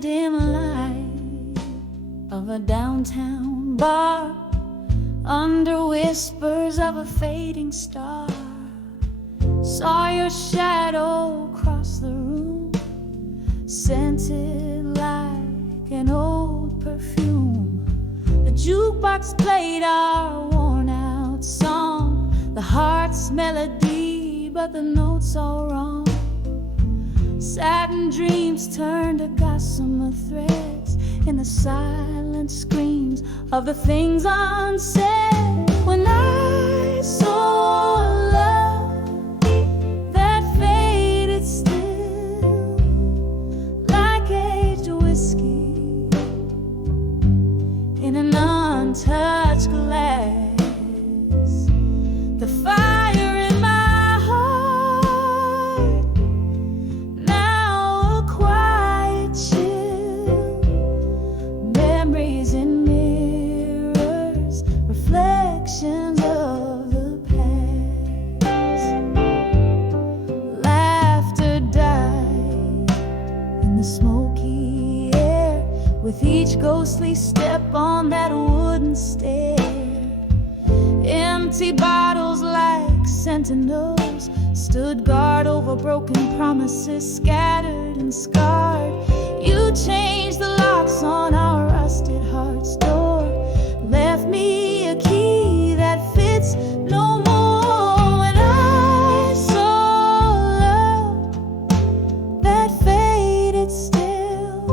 dim light of a downtown bar, under whispers of a fading star, saw your shadow cross the room, scented like an old perfume. The jukebox played our worn-out song, the heart's melody, but the notes all wrong. Satin dreams turned to gossamer threads in the silent screams of the things unsaid. When I saw love that faded still, like aged whiskey in an untouched glass, the fire in my heart, now a quiet chill, memories in mirrors, reflections of the past. Laughter died in the smoky air with each ghostly step on that wooden stair. Empty bottles like sentinels stood guard over broken promises, scattered and scarred. You changed the locks on our rusted heart's door, left me a key that fits no more. When I saw love that faded still,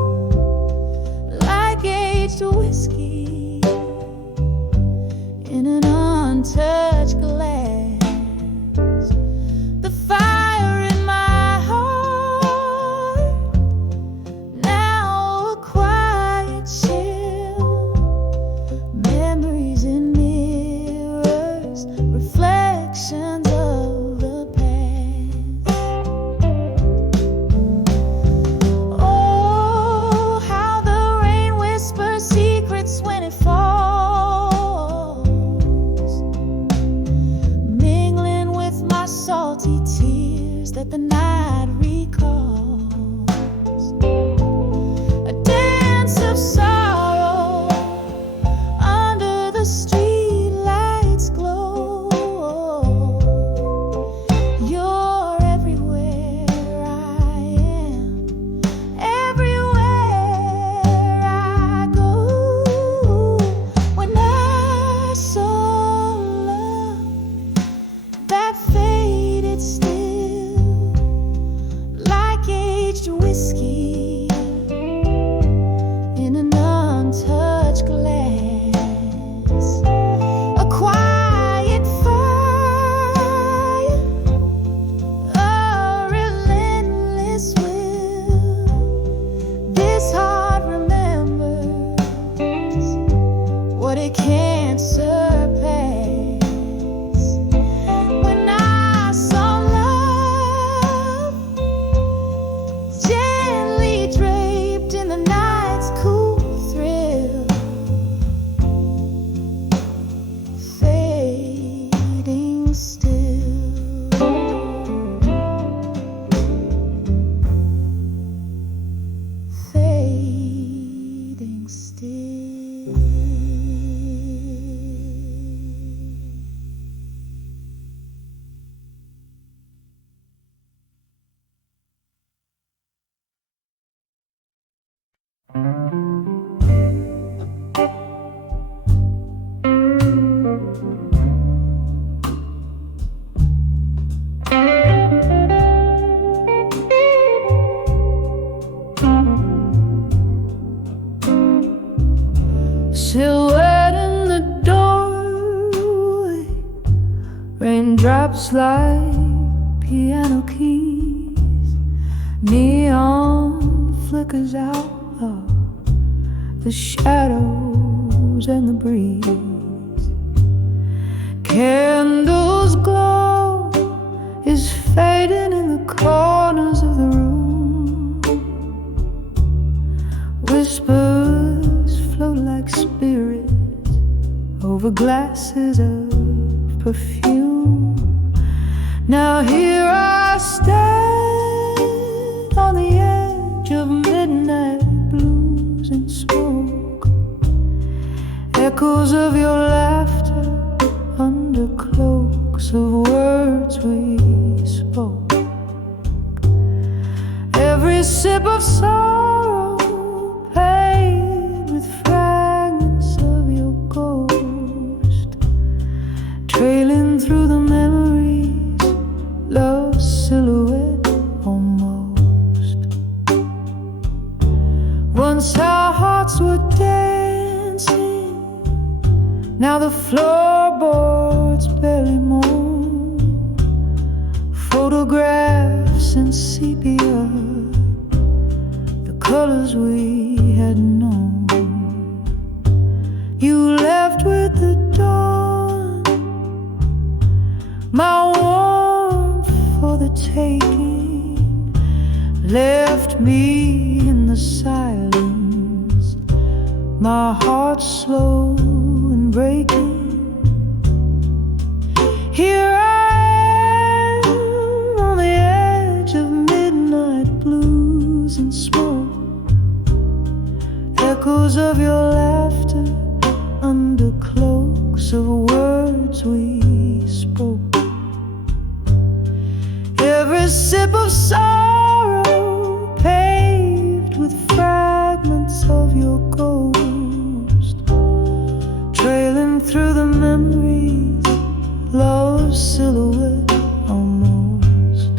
like aged whiskey in an untouched glass, the fire in my heart, now a quiet chill, memories in mirrors, reflections of the past. Oh, how the rain whispers secrets when it falls, mingling with my salty tears that the night recalls. A dance of sorrow under the streetlights glow. You're everywhere I am, everywhere I go. When I saw love that faded still, like aged whiskey in an untouched glass, a quiet fire, a relentless will. This heart remembers what it can't surpass. When I saw love gently draped in the night's cool thrill, fading still, fading still. Silhouette in the doorway, raindrops like piano keys, neon flickers out of the shadows and the breeze. Candles glow is fading in the corners of the room. Whispers float like spirits over glasses of perfume. Now here I stand on the edge of midnight blue. echoes of your laughter under cloaks of words we spoke. Every sip of sorrow paid with fragments of your ghost, trailing through the memories, love's silhouette almost. Once our hearts were dancing, now the floorboards barely moan. Photographs in sepia, the colors we had known. You left with the dawn, my warmth for the taking, left me in the silence, my heart slow and breaking. Here I am on the edge of midnight blues and smoke, echoes of your laughter under cloaks of words we spoke. Every sip of sorrow paved with fragments of your ghost, trailing through the memories, love's silhouette almost.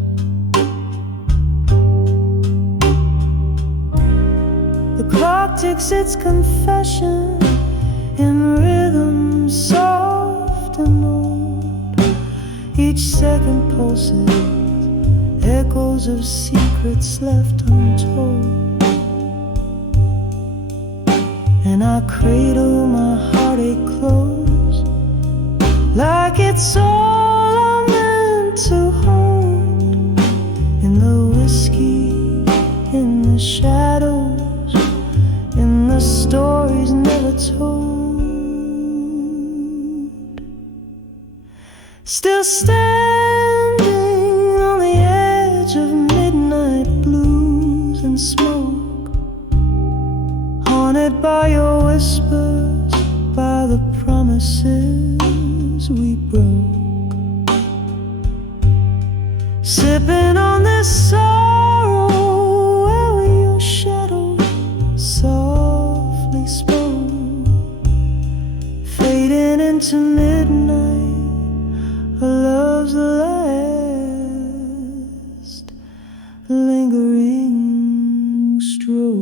The clock ticks its confession in rhythm soft and old. Each second pulses echoes of secrets left untold, and I cradle my heartache close, like it's all I'm meant to hold. In the whiskey, in the shadows, in the stories never told. Still standing on the edge of midnight blues and smoke, haunted by your whispers, by the promises we broke. Sipping on this sorrow, where your shadow softly spoke, fading into midnight, a love's last lingering stroke.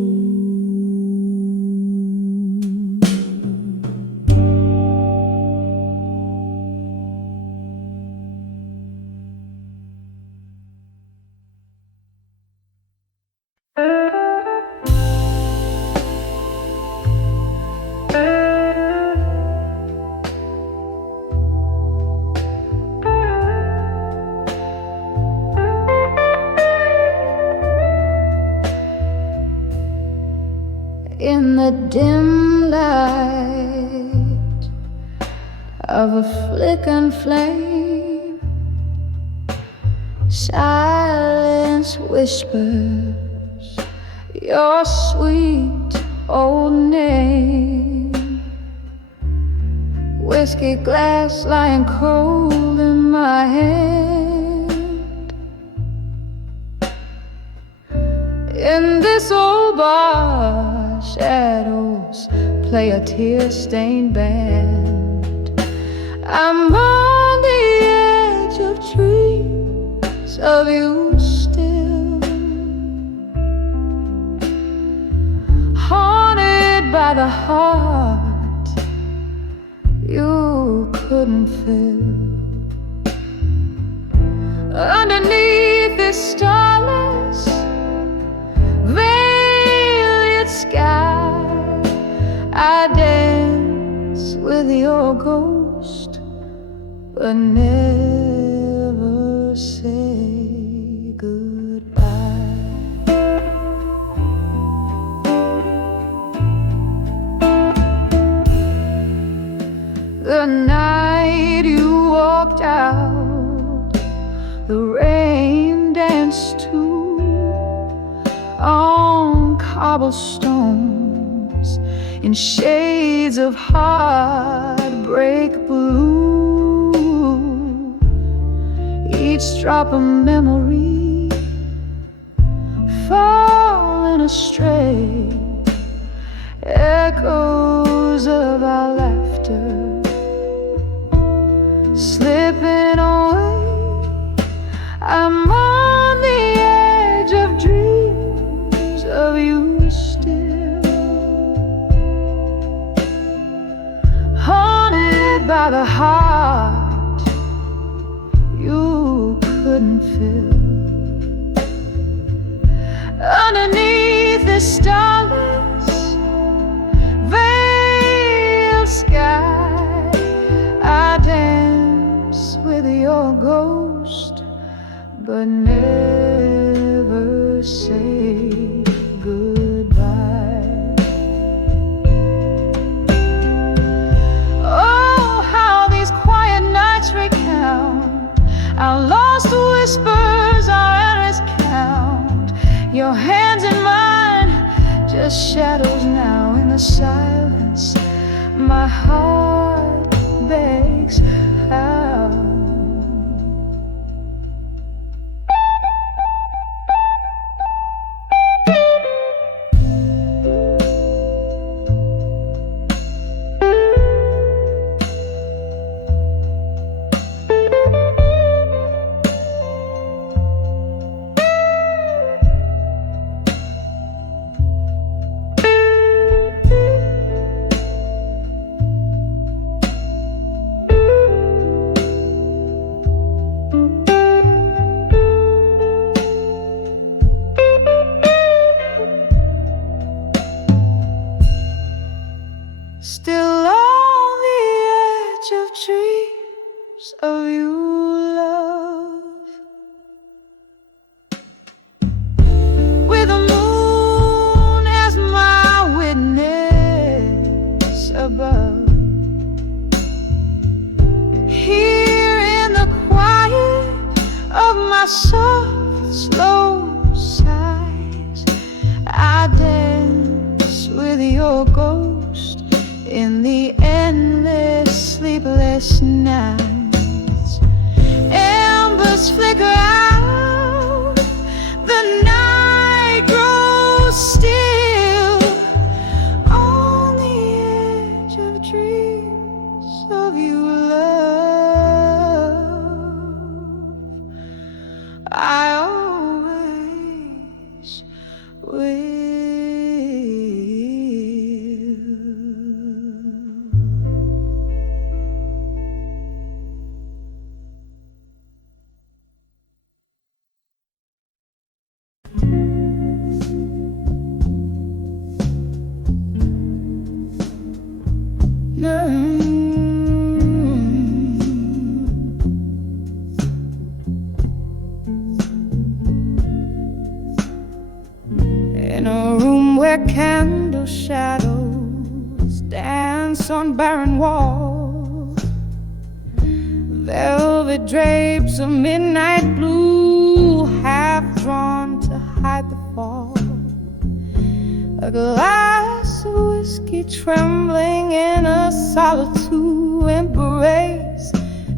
In the dim light of a flickering flame, silence whispers your sweet old name. Whiskey glass lying cold in my hand. In this old bar, shadows play a tear-stained band. I'm on the edge of dreams of you still, haunted by the heart you couldn't fill. Underneath this starless sky, I dance with your ghost, but never say goodbye. The night you walked out, the rain danced too on cobblestones in shades of heartbreak blue. Each drop a memory falling astray, echoes of our laughter slipping away. I'm on the edge of dreams of you still, haunted by the heart you couldn't fill. Underneath this starless veiled sky, I dance with your ghost, but never say goodbye. Oh, how these quiet nights recount our lost whispers, our endless count. Your hands in mine, just shadows now in the silence. My heart begs out. Still on the edge of dreams of you, love, with the moon as my witness above. Here in the quiet of my soft, slow sighs, I dance with your ghost in the endless sleepless nights. Embers flicker out, the night grows still. On the edge of dreams of you, love, I always will. In a room where candle shadows dance on barren walls, velvet drapes of midnight blue half drawn to hide the fall. A glass of whiskey trembling in a solitude embrace,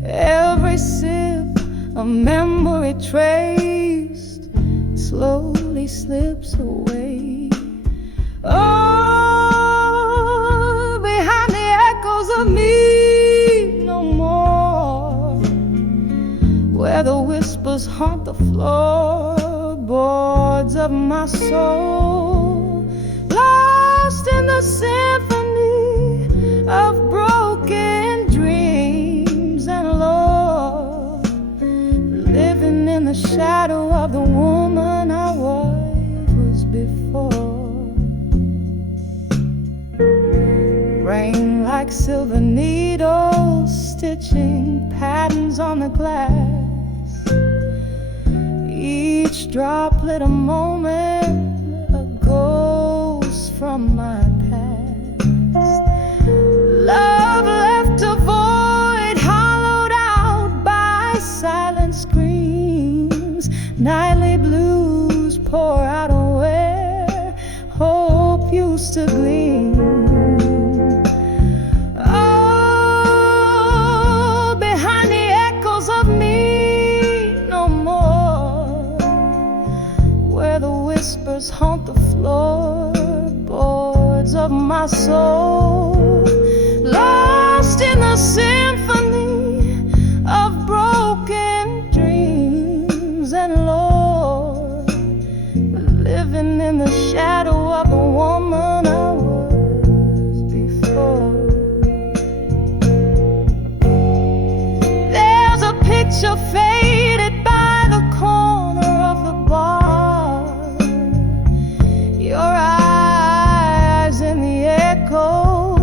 every sip a memory traced slowly slips away. Oh, behind the echoes of me no more, where the whispers haunt the floorboards of my soul, lost in the symphony of broken dreams and love, living in the shadow of the woman I was before. Rain like silver needles stitching patterns on the glass, each droplet a moment, a ghost from my past. Love left a void hollowed out by silent screams, nightly blues pour out where hope used to gleam. echoes haunt the floorboards of my soul, lost in the symphony of broken dreams. And Lord, living in the shadow of the woman I was before. There's a picture faded by the corner of the bar, your eyes in the echo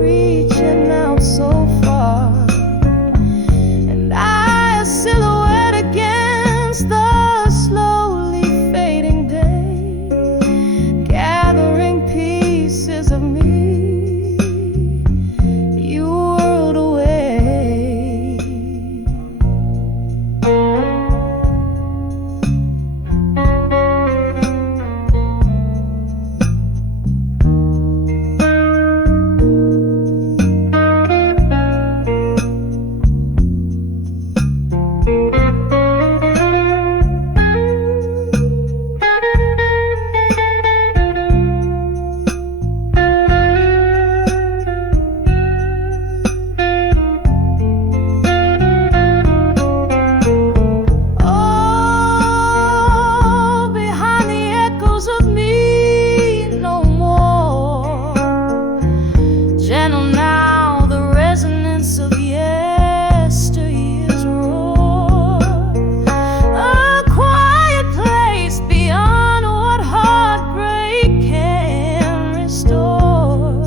reaching out so far, and I a silhouette against the slowly fading day, gathering pieces of me you whirled away. Oh, behind the echoes of me no more. Gentle now, the resonance of yesteryear's roar. A quiet place beyond what heartbreak can restore.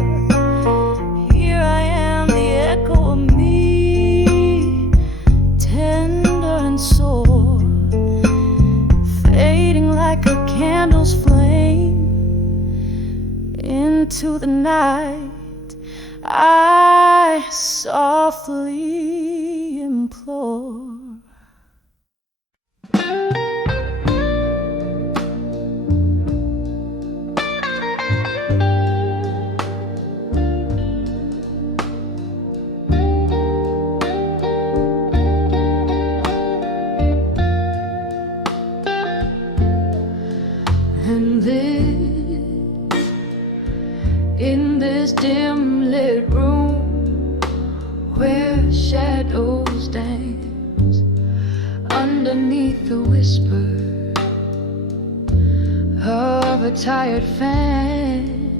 Here I am, the echo of me, tender and sore, fading like a candle's flame into the night. I softly implore. And in this dim lit room where shadows dance underneath the whisper of a tired fan,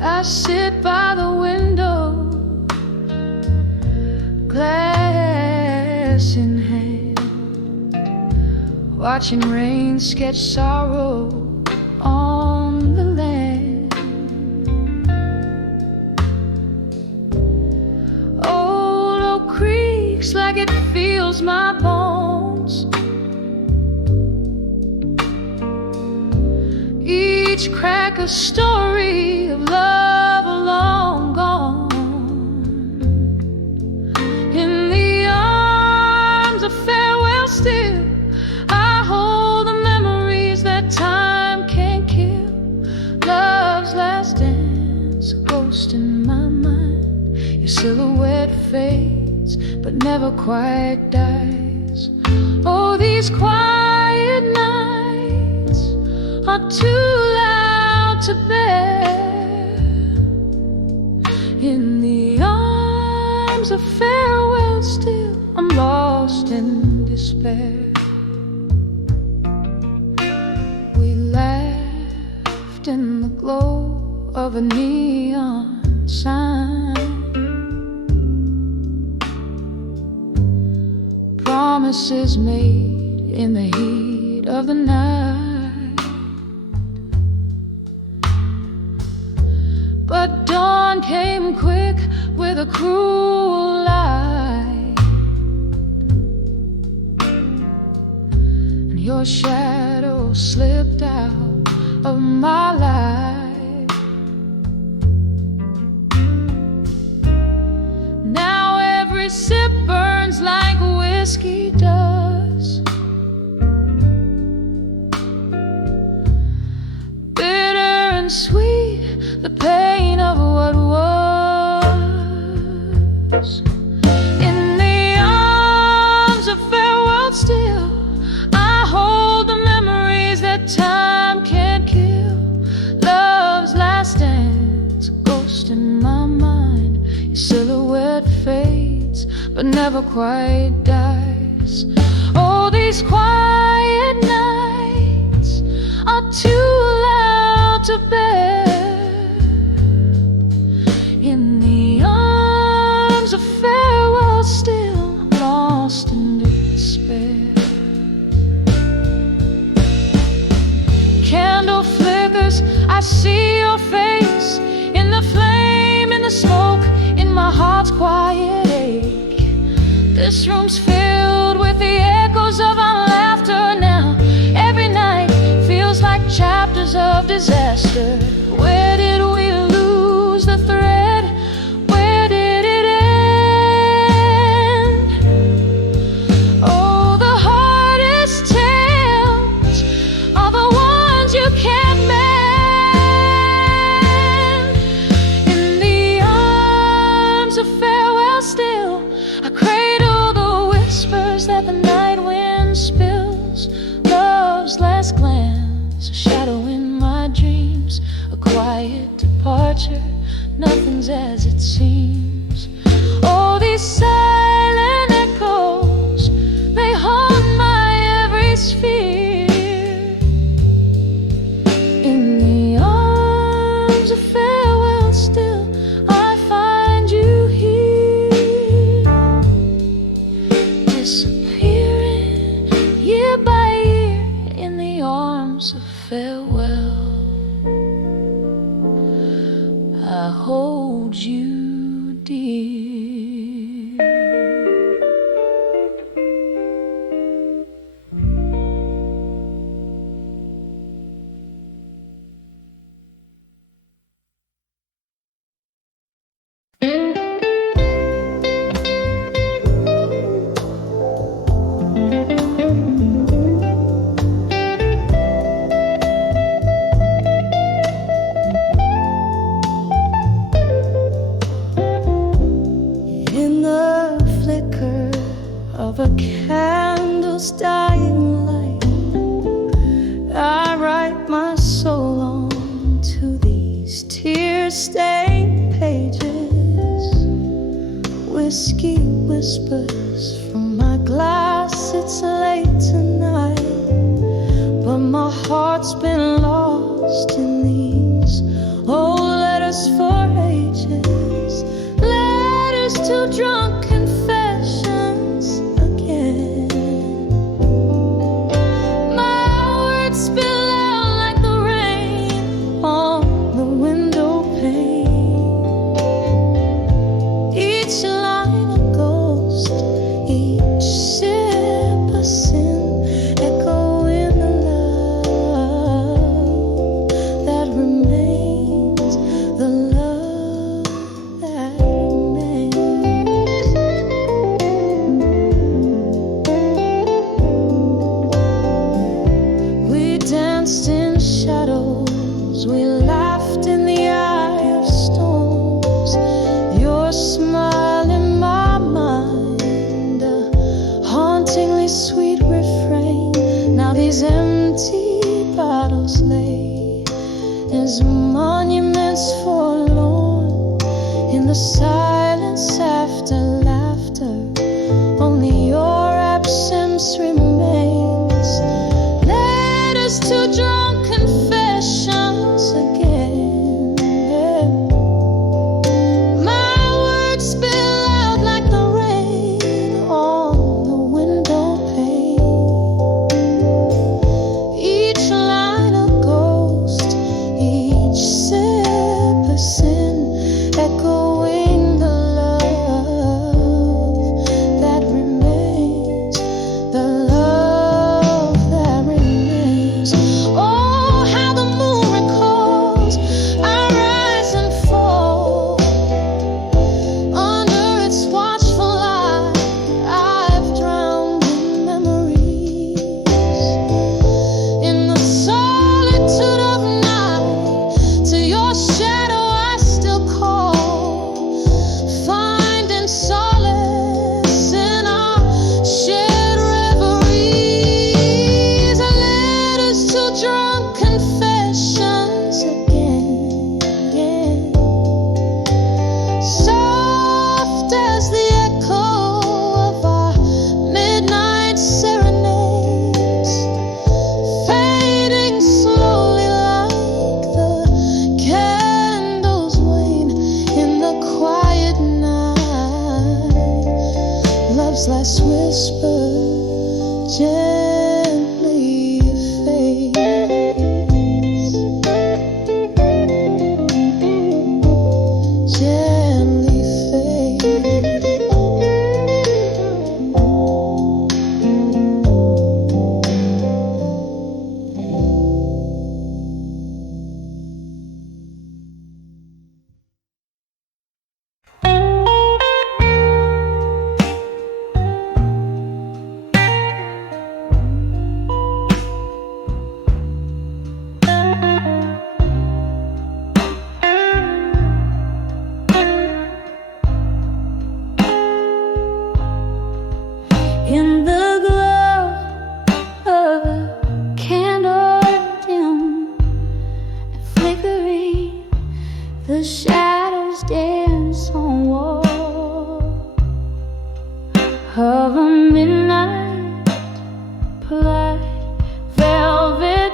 I sit by the window, glass in hand, watching rain sketch sorrow on the land. Old oak creaks like it feels my bones, each crack a story of love long gone. In the arms of farewell still, I hold the memories that time can't kill. Love's last dance, a ghost in my mind. Your silhouette fades, but never quite dies. Oh, these quiet nights are too loud to bear. In the arms of farewell still, I'm lost in despair. We laughed in the glow of a neon sign, promises made in the heat of the night. But dawn came quick with a cruel light, and your shadow slipped out of my life. Now every sip burns like whiskey does, bitter and sweet, the pain of what was. In the arms of farewell still, I hold the memories that time but never quite dies. Oh, these quiet nights are too loud to bear. In the arms of farewell, still lost in despair. Candle flickers, I see your face in the flame, in the smoke, in my heart's quiet ache. This room's filled with the echoes of our laughter now. Every night feels like chapters of disaster. Where did we lose the thread? Where did it end? Oh, the hardest tales are the ones you can't mend. In the arms of farewell, still I cradle the whispers that the night wind spills. Love's last glance, a shadow in my dreams, a quiet departure, nothing's as it seems. Oh, these silent echoes, they haunt my every sphere. In the arms of farewell, still I find you here, disappearing year by year. In the arms of farewell, I hold you dear. In the flicker of a candle's dying light, I write my soul onto these tear-stained pages. Whiskey whispers from my glass, it's late tonight, but my heart's been lost in these old letters for ages. Letters to drunk confessions again. My words spill out like the rain on the window pane. Each line a ghost, each sip a sin, echoing the love that remains, the love that remains. We danced in shadows, we laughed in the eye of storms. Your smile in my mind, a hauntingly sweet refrain. Now these empty bottles lay as monuments forlorn in the silence after laughter. Only your absence remains. Letters to drunk confessions again. My words spill out like the rain on the window pane. Each line a ghost, each sip a sin, echoing the love that remains, the love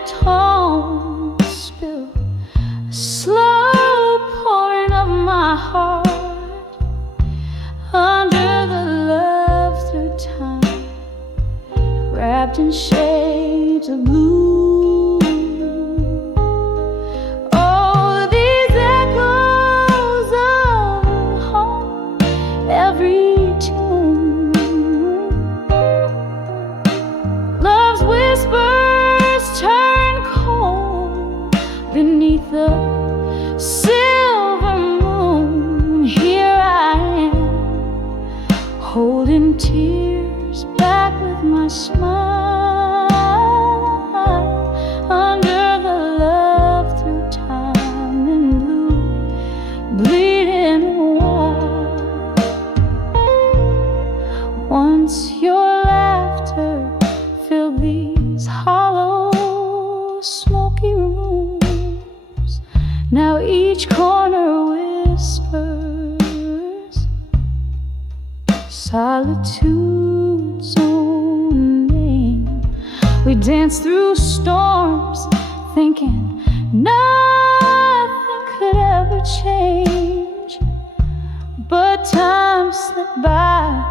tone spill, a slow pouring of my heart under the love through time, wrapped in shades of blue. Oh, these echoes of home, every tune, love's whispers turn cold beneath the silver moon. Here I am, holding tears back with my smile, under the love through time and blue, bleeding wild. Once your laughter filled these hollow, smoky rooms, now each corner whispers solitude's own name. We dance through storms, thinking nothing could ever change, but time slipped by,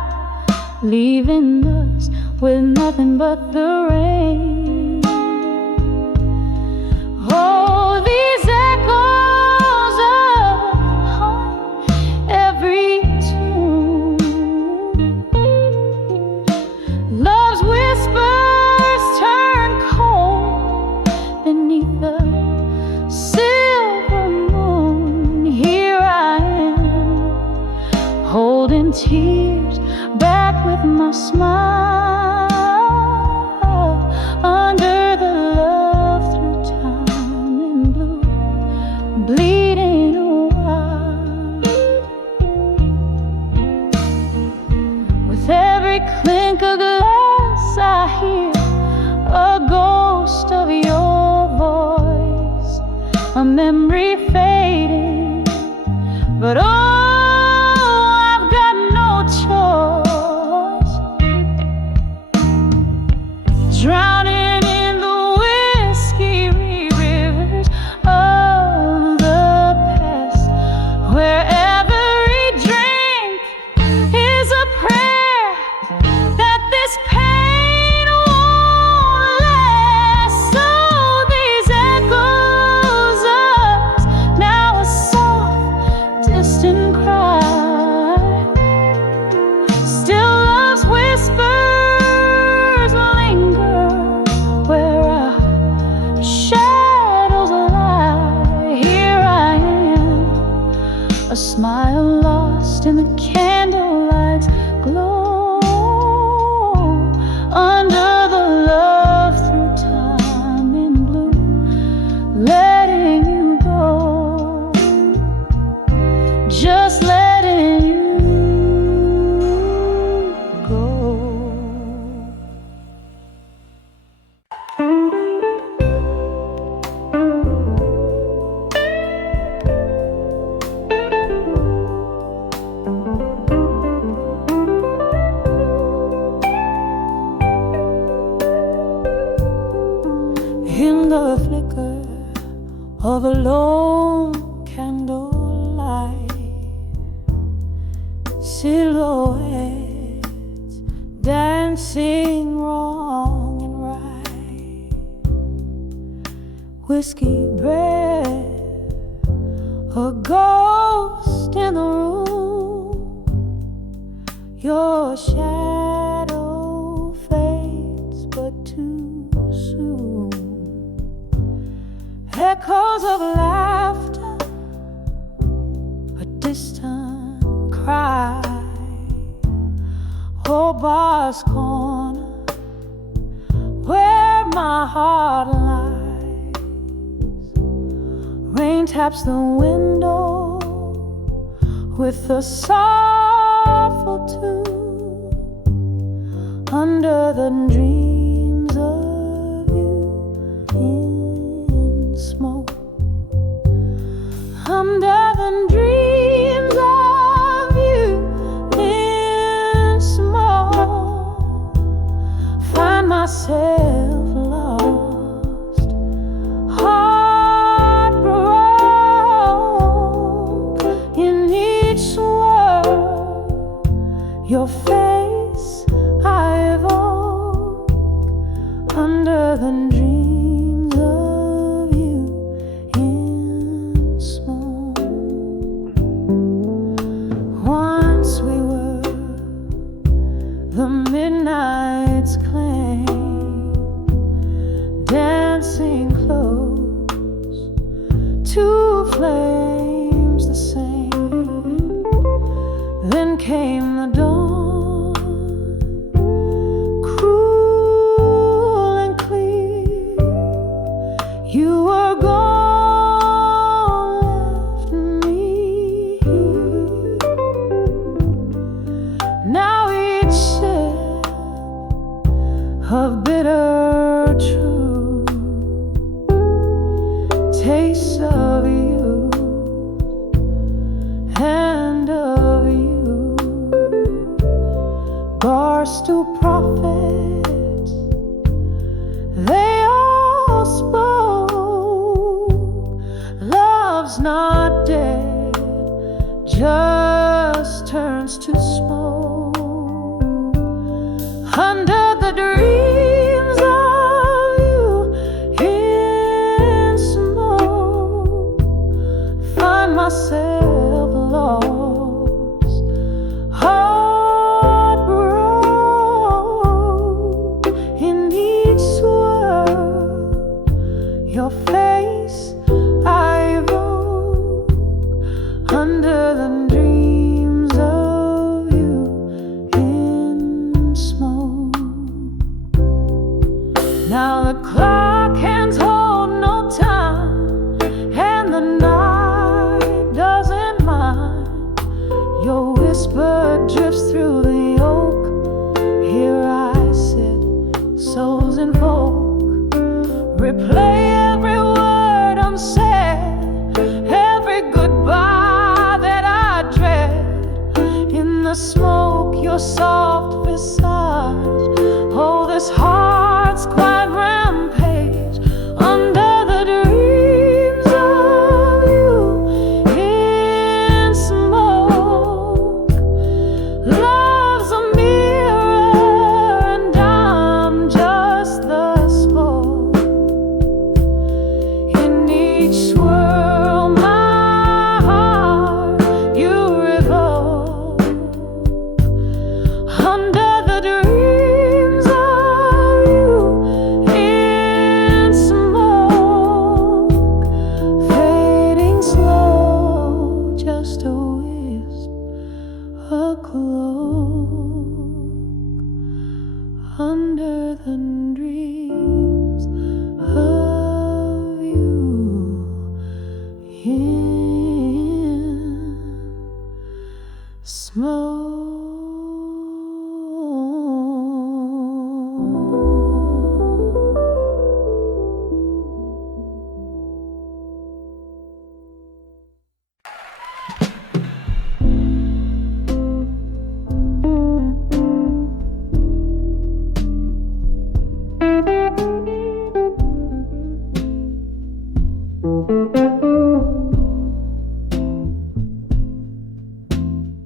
leaving us with nothing but the rain. Oh, these echoes of home, every tune, love's whispers turn cold beneath the silver moon. Here I am, holding tears back with my smile, under the love through time and blue, bleeding wild. With every clink of glass I hear a ghost of your voice, a memory fading, but oh, I've got no choice. Drowning in the whiskey rivers of the past, where every drink is a prayer that this pain won't last. So these echoes of now a soft, distant cry, still love's whispers linger where our shadows lie. Here I am, a smile lost in the candlelight's glow, under the love through time and blue, letting you go, just letting you go. In the flicker of a lone candlelight, silhouettes dancing wrong and right, whiskey breath, a ghost in the room, your shadow fades but too soon. Echoes of laughter, a distant cry, oh, bar's corner, where my heart lies. Rain taps the window with a sorrowful tune, under the dreams of you in smoke, under the dreams of you in smoke. Find myself lost under the dreams of you in smoke. Once we were the midnight's claim, dancing close to flames the same. Then came the dawn, cruel and clear. You were gone, left me here. Now each sip of bitter truth tastes of you and of you. Barstool prophets, they all spoke. Love's not dead, just turns to smoke. Under the dreams of you in smoke, find myself lost, heartbroken in each swirl. Your face I evoke under the dreams of you in smoke. Now the clock hands hold no time, and the night doesn't mind. Your whisper drifts through the oak. Here I sit, souls invoke. Replay every word unsaid, every goodbye that I dread. In the smoke, your soft visage. Oh, this heart's quiet rampage under the dreams of you in smoke. Love's a mirror, and I'm just the spoke. In each swirl, my heart you revolve under the dreams of you in smoke. Fading slow, just a wisp, a cloak under the dreams of you in smoke.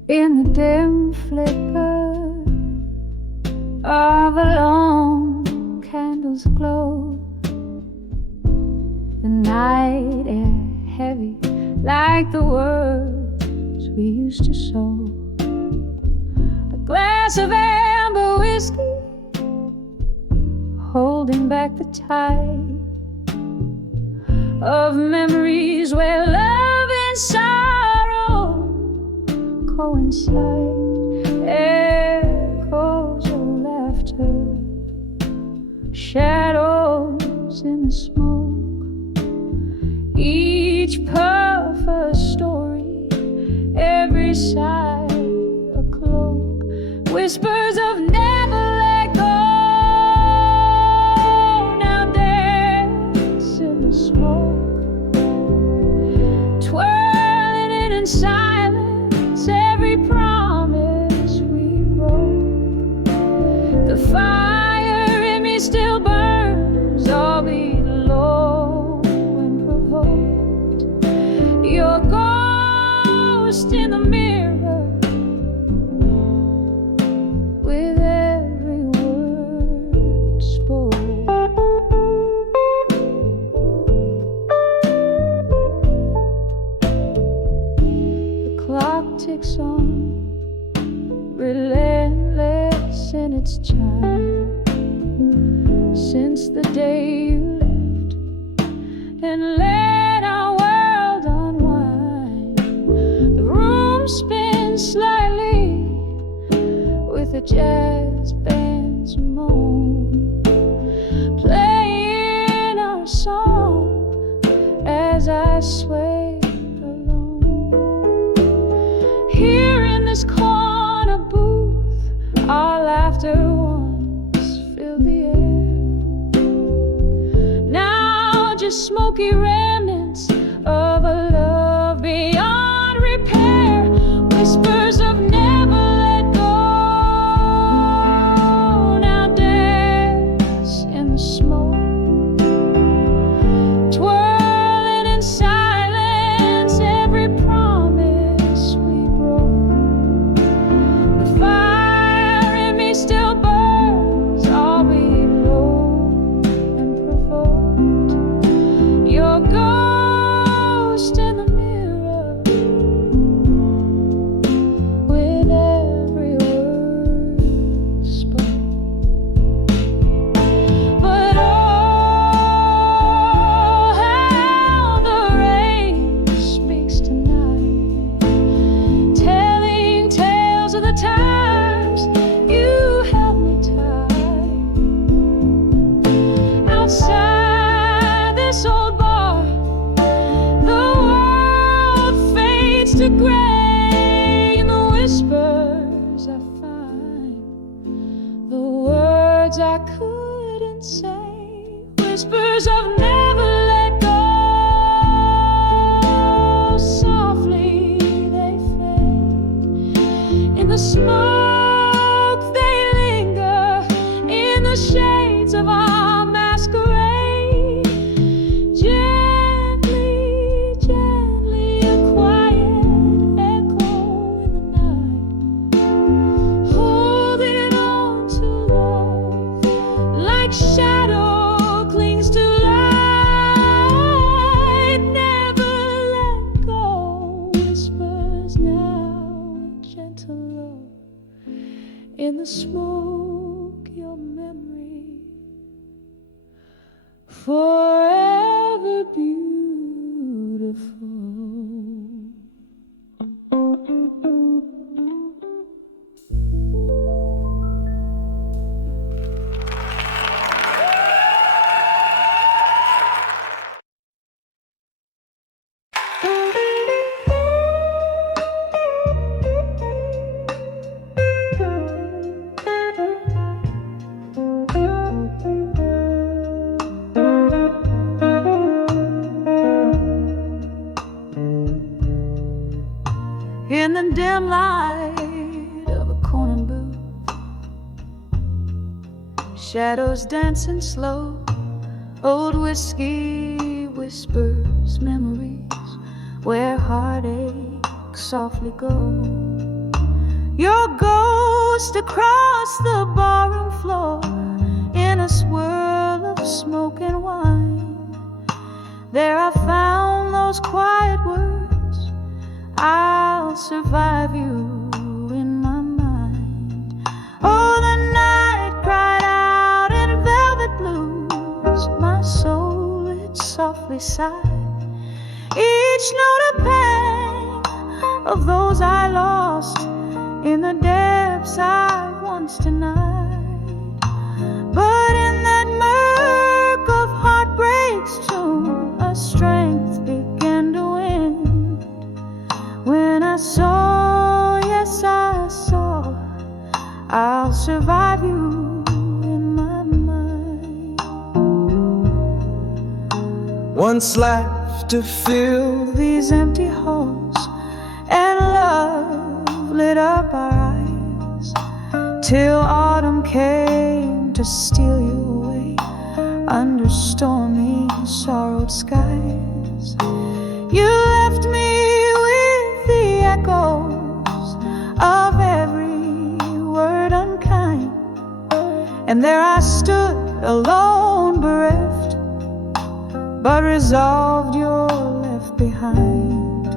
In the dim flicker of a lone candle's glow, the night air heavy like the words we used to sow. A glass of amber whiskey holding back the tide of memories where love and sorrow coincide. Echoes of laughter, shadows in the smoke. Each puff a story, every sigh a cloak. Whispers of never let go. Now dance in the smoke, twirling it in silence. Every promise we broke. The fire in me still burns, albeit low and provoked. Your ghost in the mirror with day you left and let our world unwind. The room spins slightly with a jazz band's moan, playing our song as I sway alone. Here in this corner booth, our laughter once filled the air. Now just smoky remnants of a love beyond repair. Whispers of never let go. Now dance in the smoke, twirling in silence every promise we broke. The fire in me still burns, albeit low and provoked. Your ghost in the mirror with every word spoke. But oh, how the rain speaks tonight, telling tales of the times you held me tight. Outside this old bar, the world fades to gray. In the whispers I find the words I couldn't say. Whispers of never let go. Softly they fade. In the smoke they linger. In the shades of our masquerade. Gently, gently, a quiet echo in the night, holding on to love like shadow clings to light. Never let go. Whispers now, gentle love. In the smoke, your memory forever beautiful. In the dim light of a corner booth, shadows dancing slow, old whiskey whispers memories where heartache softly goes. Your ghost across the barroom floor in a swirl of smoke and wine. There I found those quiet words, I'll survive you in my mind. Oh, the night cried out in velvet blues. My soul, it softly sighed. Each note a pang of those I lost in the depths I once denied. But in that murk of heartbreak's tomb, a strength began to win. When I saw, yes I saw, I'll survive you in my mind. Once left to fill These empty halls, and love lit up our eyes, till autumn came to steal you away under stormy, sorrowed skies. You left me with the echoes of every word unkind, and there I stood alone, bereft, but resolved you're left behind.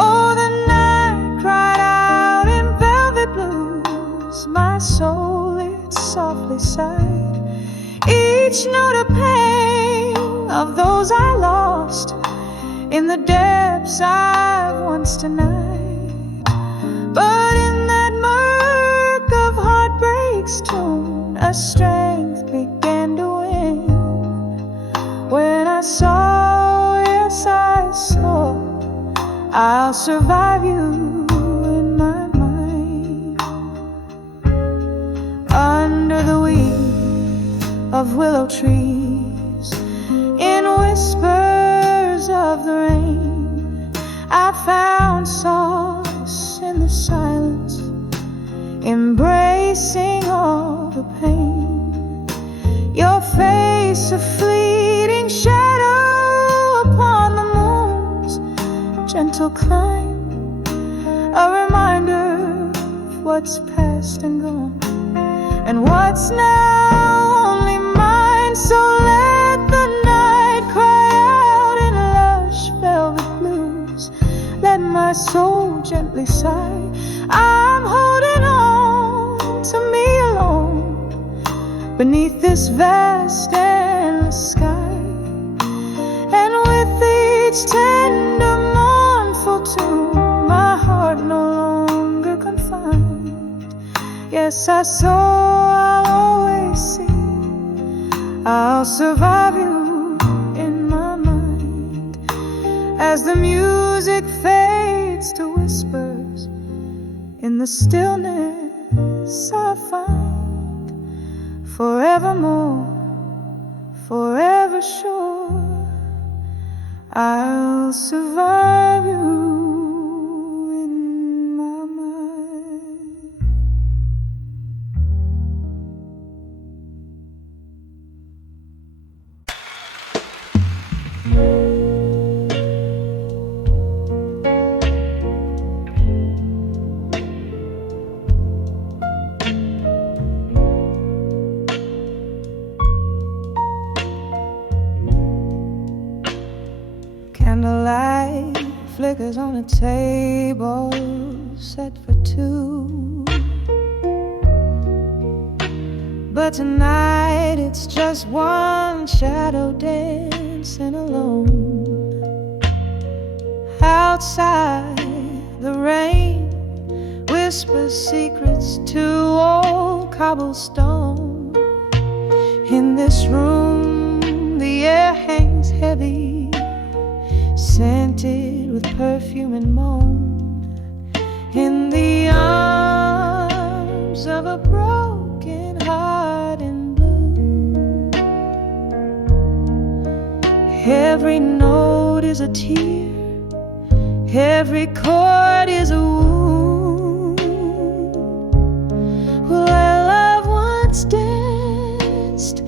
Oh, the night cried out in velvet blues. My soul, it softly sighed. each note a pain of those I lost in the depths I've once denied. But in that murk of heartbreak's tune, a strength began to win. When I saw, yes I saw, I'll survive you in my mind. Under the weed of willow trees, in whispers of the rain, I found solace in the silence, embracing all the pain. Your face a fleeting shadow upon the moon's gentle climb, a reminder of what's past and gone, and what's now only mine. So let the night cry out in lush velvet blues, let my soul gently sigh. I'm holding on to me alone beneath this vast endless sky, and with each tender mournful tune, my heart no longer confined. Yes, I saw, I'll always see, I'll survive you in my mind. As the music fades to whispers, in the stillness I find forevermore, forever sure, I'll survive you in my mind. Candlelight flickers on a table set for two, but tonight it's just one shadow dancing alone. Outside the rain whispers secrets to old cobblestone. In this room the air hangs heavy, scented with perfume and moan. In the arms of a broken heart in blue, every note is a tear, every chord is a wound. Well, our love once danced,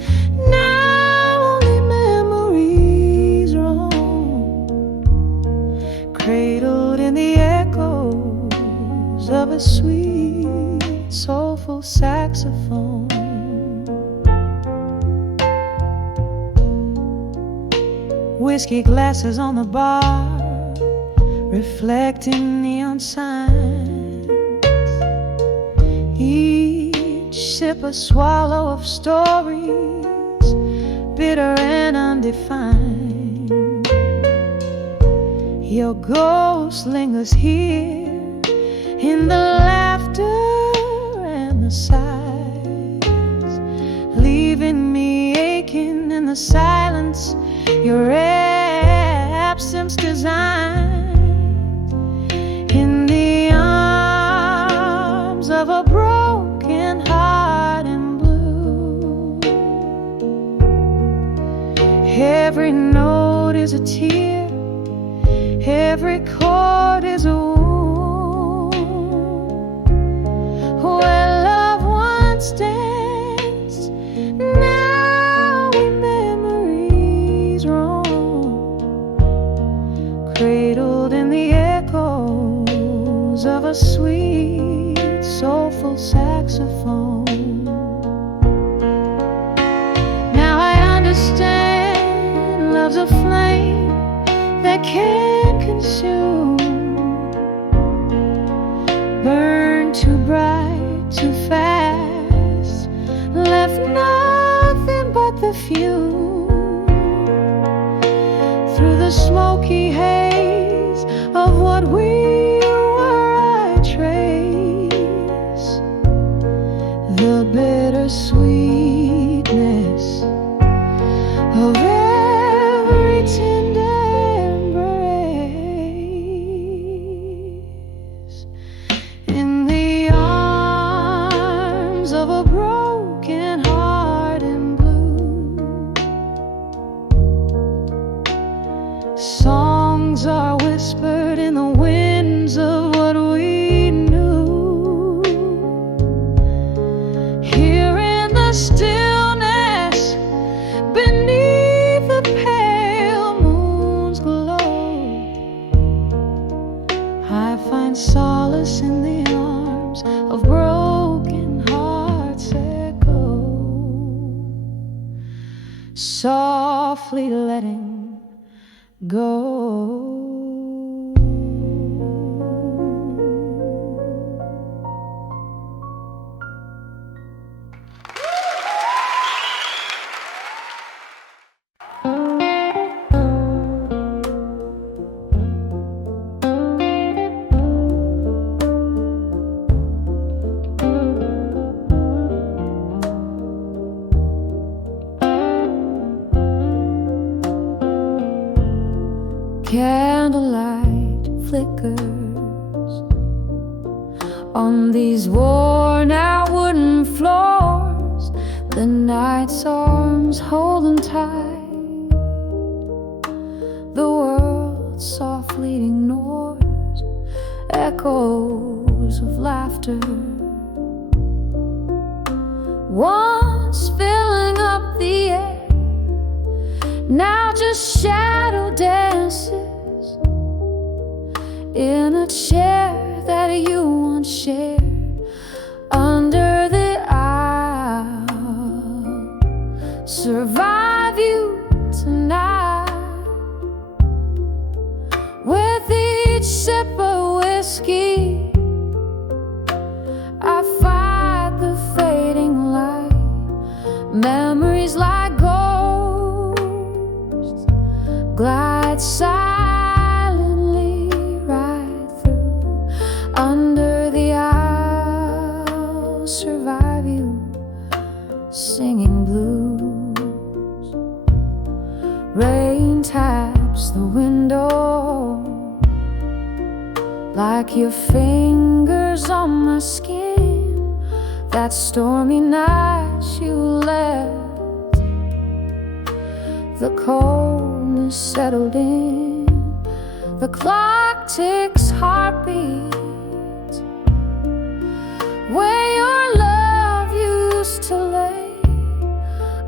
now only memories roam, cradled in the echoes of a sweet, soulful saxophone. Whiskey glasses on the bar, reflecting neon signs. Each sip a swallow of stories, bitter and undefined. Your ghost lingers here in the laughter and the sighs, leaving me aching in the silence your absence designed. In the arms of a broken heart in blue, every note is a tear, every chord is a wound. Where love once danced, now in memories roam, cradled in the echoes of a sweet, soulful saxophone. Now I understand love's a flame that can't consume, burn too bright, too fast, left nothing but perfume through the smoky haze of what we were. I trace the bittersweetness of every tender embrace in the arms of a broken heart in blue. Songs are whispered in the winds of what we knew. Here in the stillness beneath the pale moon's glow, I find solace in the arms of broken hearts echo, softly letting go. Candlelight flickers on these worn out wooden floors, the night's arms holding tight. The world softly ignores echoes of laughter, once filling up the air, now just shadow dances in a chair that you once shared under the aisle. Survive you tonight with each sip of whiskey. I fight the fading light, memories like ghosts glide silently right through under the aisle. Survive you singing blues. Rain taps the window like your fingers on my skin. That stormy night you left, the coldness settled in. The clock ticks heartbeats where your love used to lay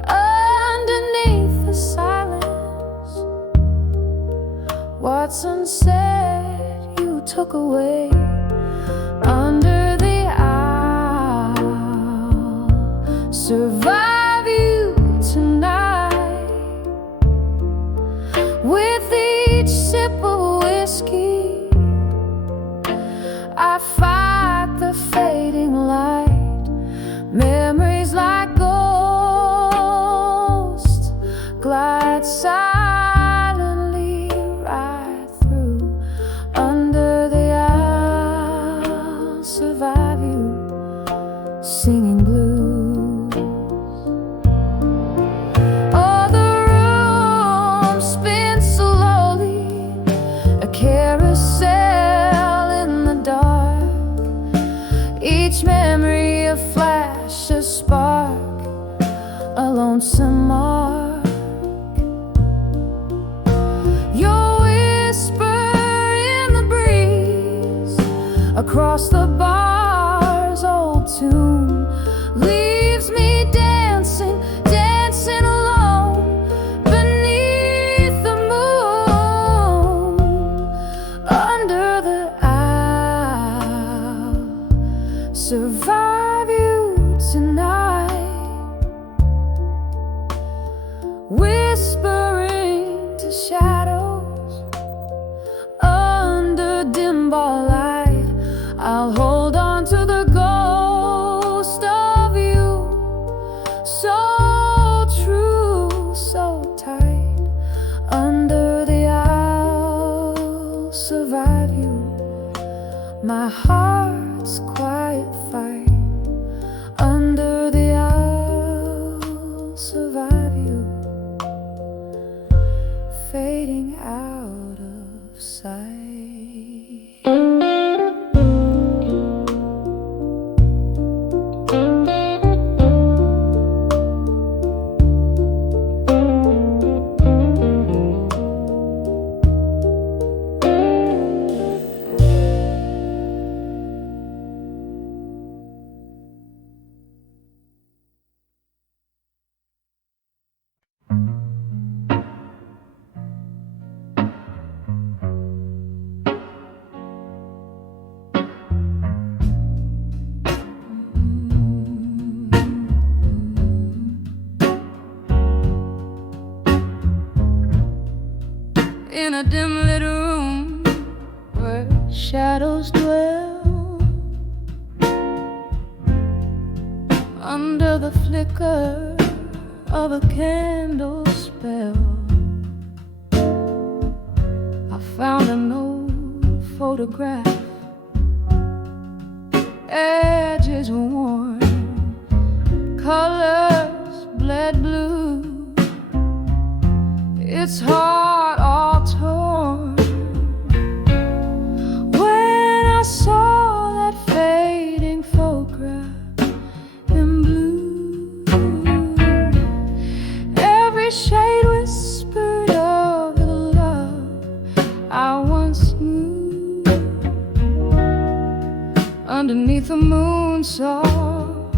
underneath the silence. What's unsaid you took away under the aisle. Survive you tonight with each sip of whiskey. I fight the fading light, memories like ghosts glide silently right through under the aisle. Survive you singing blues. Oh, the room spins slowly, a carousel in the dark. Each memory a flash, a spark, a lonesome mark. Your whisper in the breeze across the bar's old tune leaves me dancing, dancing alone beneath the moon under the aisle. Survive you tonight, whispering to shadows under dim ball light. I'll hold on to the ghost of you, so true. Under the I'll survive you, my heart's quiet fight. Under the I'll survive you, fading out of sight. In a dim lit room where shadows dwell, under the flicker of a candle spell, I found an old photograph, edges worn, colors bled blue, its heart all torn. When I saw that fading photograph in blue, every shade whispered of the love I once knew. Underneath the moon soft,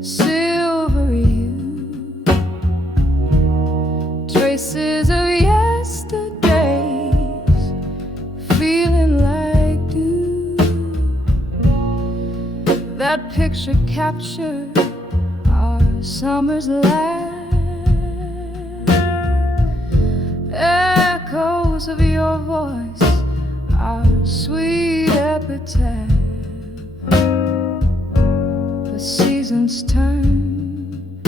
silvery hue, traces of yesterdays feeling like dew. That picture captured our summer's laugh, echoes of your voice, our sweet epitaph. The seasons turn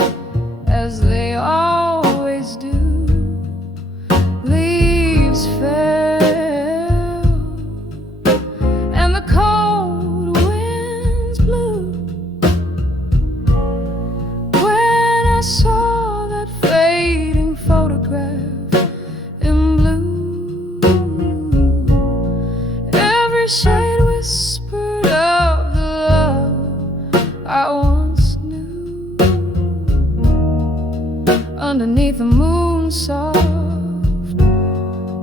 as they always do. Leaves fell and the cold winds blew. When I saw that fading photograph in blue, every shade whispered of the love I once knew. Underneath the moon soft,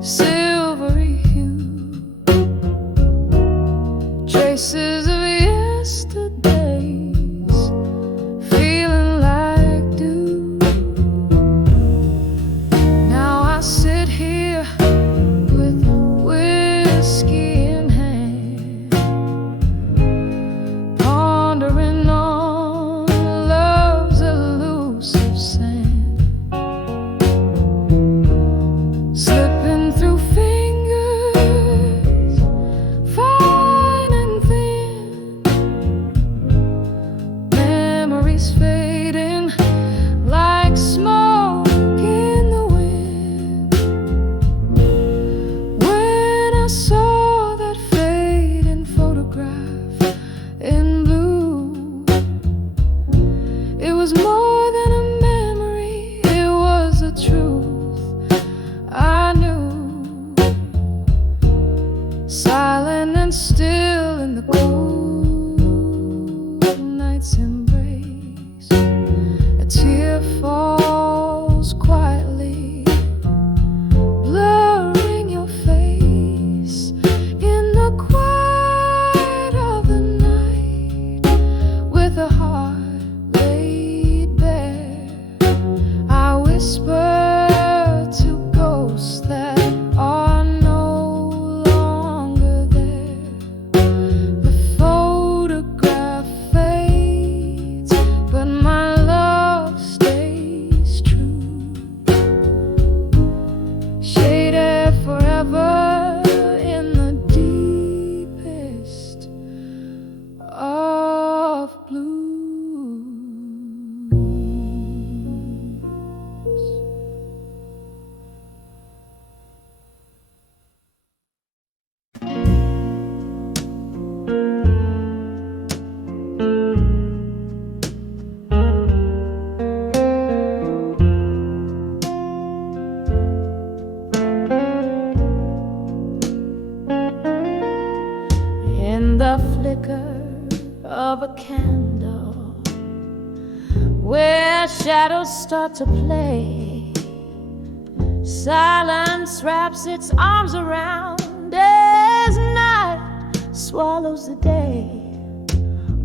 silvery hue, traces of yesterdays feeling like dew. Now I sit here with whiskey in hand, pondering on love's elusive sand, slipping through a candle where shadows start to play. Silence wraps its arms around as night swallows the day.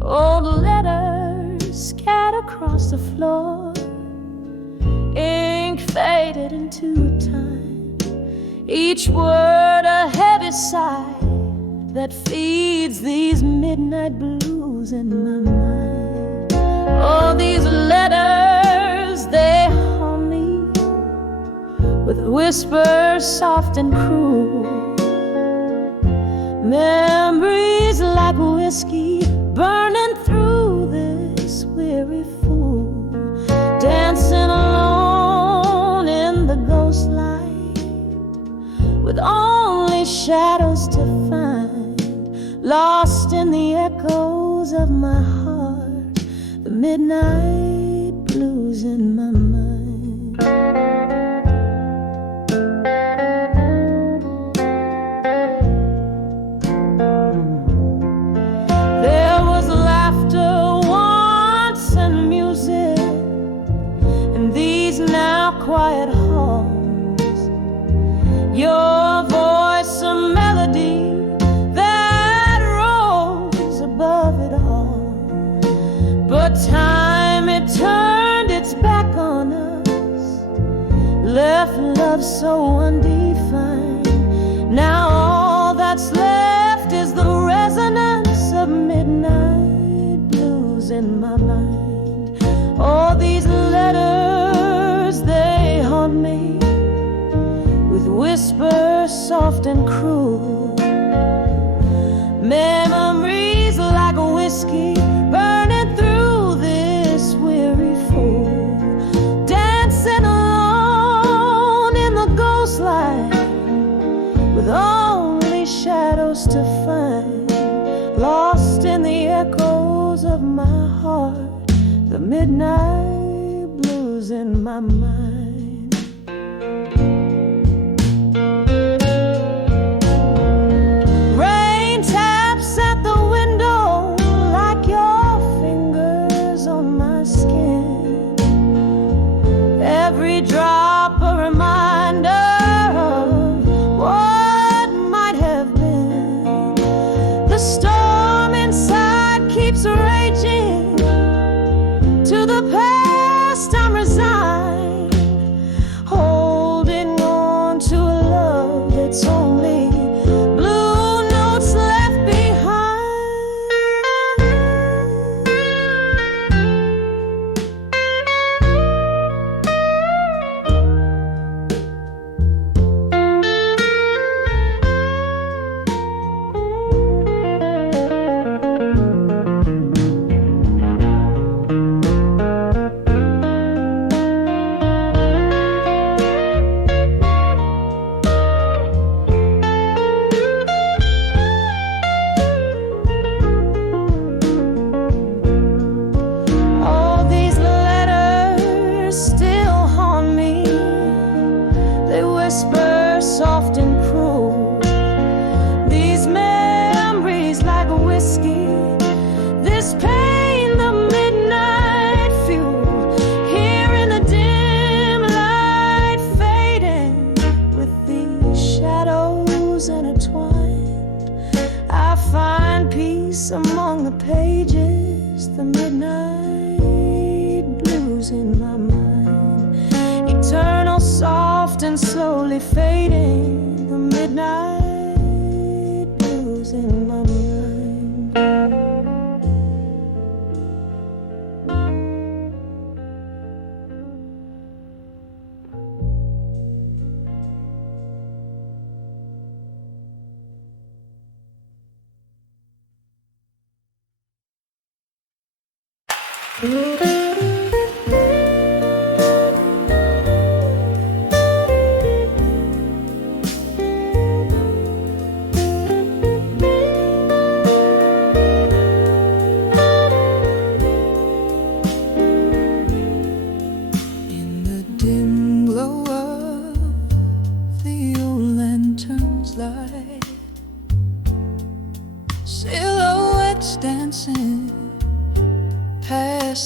Old letters scattered across the floor, ink faded into time, each word a heavy sigh that feeds these midnight blues in my mind. Oh, these letters, they haunt me with whispers soft and cruel, memories like whiskey burning through this weary fool, dancing alone in the ghost light with only shadows to find, lost in the echoes of my heart, the midnight blues in my mind. Quiet halls, your voice a melody that rose above it all. But time, it turned its back on us, left love so undefined. Now all that's left is the resonance of midnight blues in my mind. All these letters, they haunt me with whispers soft and cruel, memories like a whiskey burning through this weary fool, dancing alone in the ghost light with only shadows to find, lost in the echoes of my heart, the midnight blues in my mind. Rain taps at the window like your fingers on my skin, every drop a reminder of what might have been. The storm inside keeps raging, to the past I'm resigned, holding on to a love that's only blue notes left behind. All these letters still haunt me, they whisper soft and cruel, these memories like a whiskey, this pain the midnight fuel, here in the dim light fading with these shadows intertwined. I find peace among the pages, the midnight blues in my mind, eternal, soft and slowly fading, the midnight blues in my mind.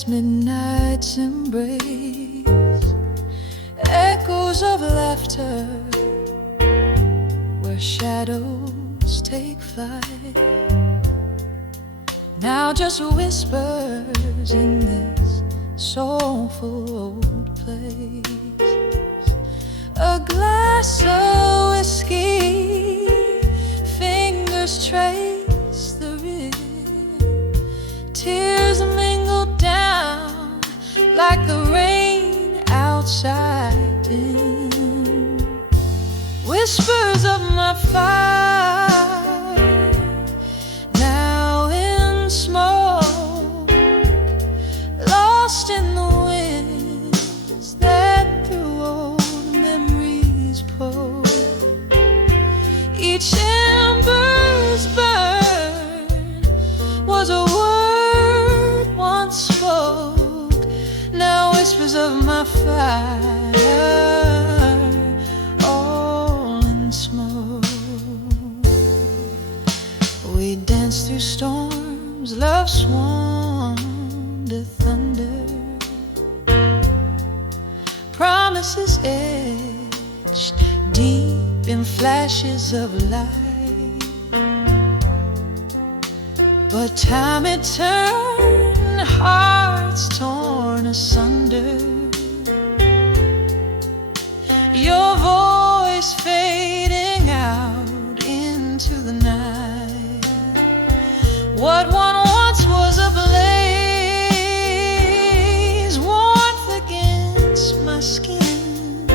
midnight's embrace, echoes of laughter where shadows take flight. Now just whispers in this soulful old place. A glass of whiskey, fingers trace the rim, tears mingle down like the rain outside dim. Whispers of my fire, now in smoke, lost in the winds that through old memories poke. Each ember's burn was a word once spoke, now whispers of my fire, all in smoke. We danced through storms, love sworn to thunder, promises etched deep in flashes of light. But time had turned hearts torn asunder. Your voice fading out into the night. What one once was a blaze, warmth against my skin,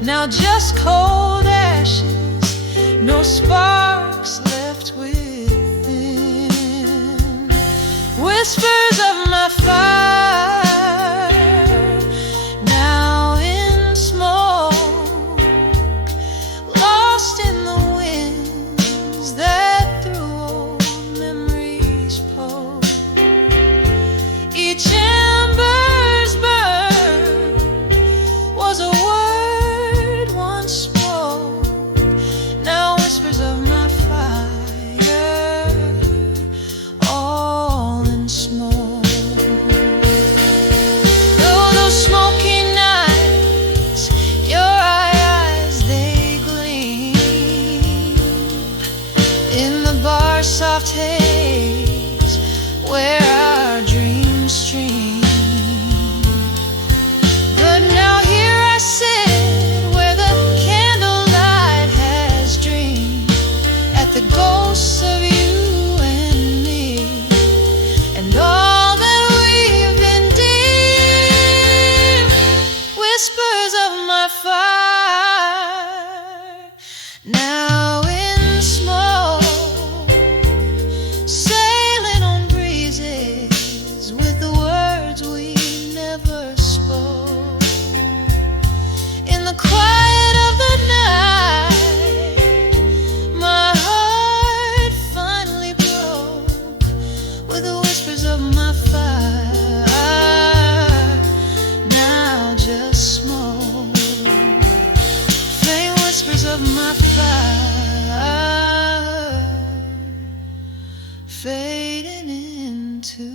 now just cold ashes, no sparks left within. Whispers of my fire, now in smoke, lost in the winds that through old memories poke. Each ember's burn was a word once spoke, now whispers of my fire, all in smoke. Though those smoky nights, your eyes they gleam in the bar's soft haze where our dreams stream. But now here I sit where the candlelight has dreamed, at the ghosts of you and me, and all that we've been deep. Whispers of my fire, now in smoke, sailing on breezes with the words we never spoke. In the quiet of the night, my heart finally broke with the whispers of my fire, now just smoke. Flame whispers of my fire, fading into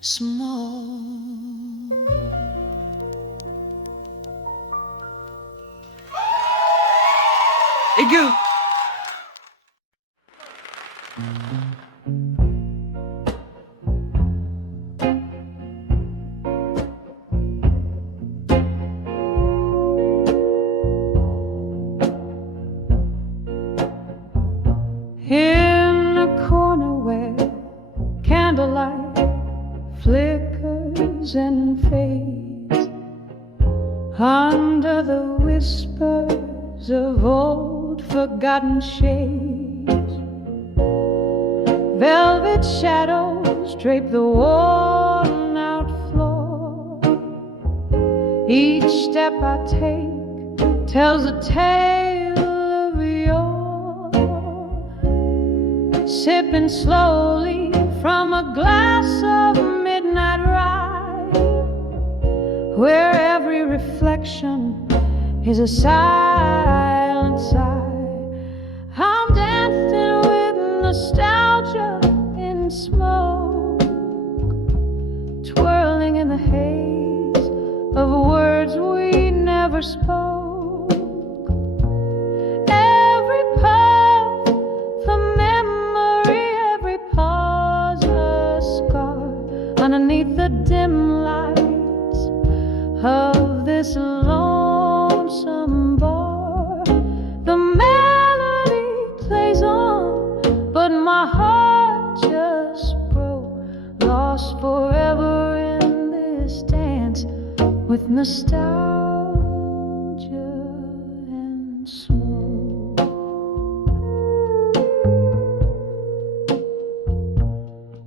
smoke. Ego. In a corner where candlelight flickers and fades, under the whispers of old forgotten shades, velvet shadows drape the worn out floor. Each step I take tells a tale of yore. Sipping slowly from a glass of midnight rye, where every reflection is a silent sigh. I'm dancing with nostalgia in smoke, never spoke. Every path a memory, every pause a scar underneath the dim lights of this lonesome bar. The melody plays on, but my heart just broke, lost forever in this dance with nostalgia and smoke.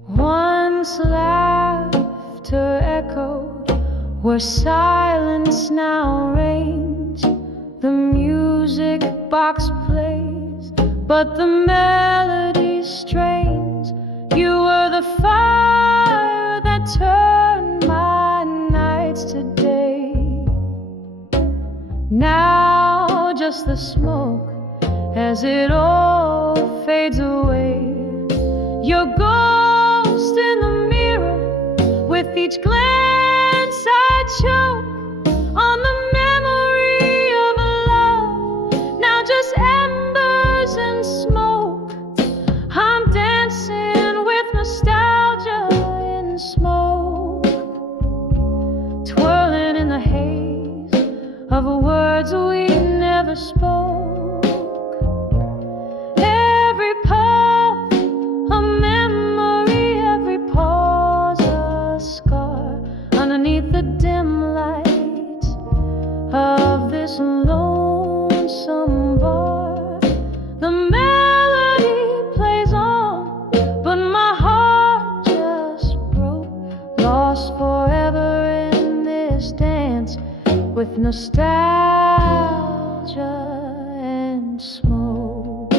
Once laughter echoed where silence now reigns. The music box plays, but the melody strains. You were the fire that turned my nights to day. Now just the smoke as it all fades away. Your ghost in the mirror, with each glance I choke on the memory of a love, now just embers and smoke. I'm dancing with nostalgia in smoke, twirling in the haze of words we never spoke. Every path a memory, every pause a scar underneath the dim lights of this lonesome bar. The melody plays on, but my heart just broke, lost forever in this dance with nostalgia and smoke.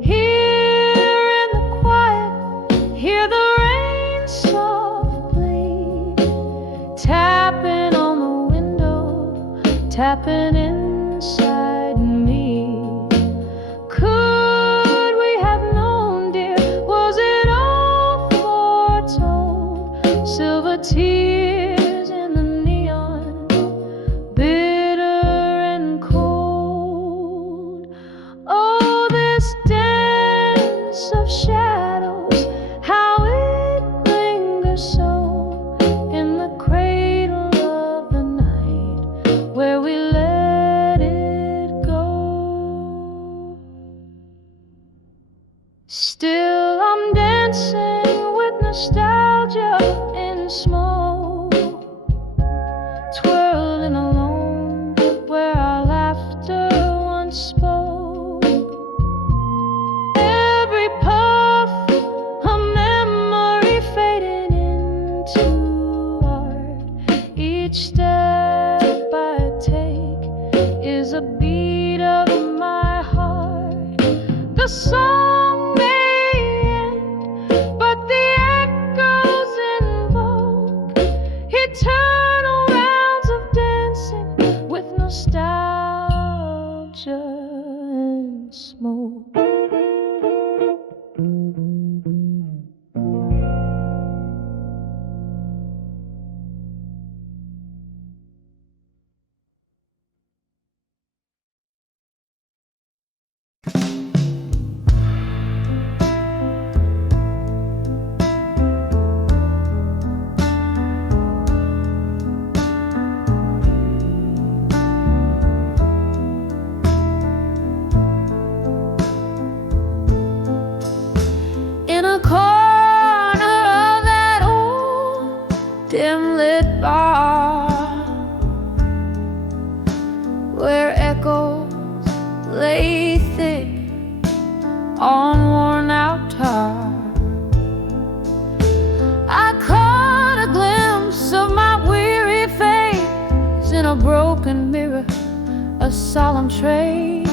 Here in the quiet, hear the rain softly tapping on the window, tapping inside me. Could we have known, dear? Was it all foretold? Silver tears in the neon, bitter and cold. Oh, this dance of shadows, how it lingers so in the cradle of the night where we let it go. Still I'm dancing with nostalgia in smoke, twirling alone where our laughter once spoke. Every puff a memory fading into art. Each step I take is a beat of my heart. The song may end, but the echoes invoke eternal rounds of dancing with nostalgia and smoke. In a corner of that old dim-lit bar, where echoes lay thick on worn-out tar, I caught a glimpse of my weary face in a broken mirror, a solemn trace,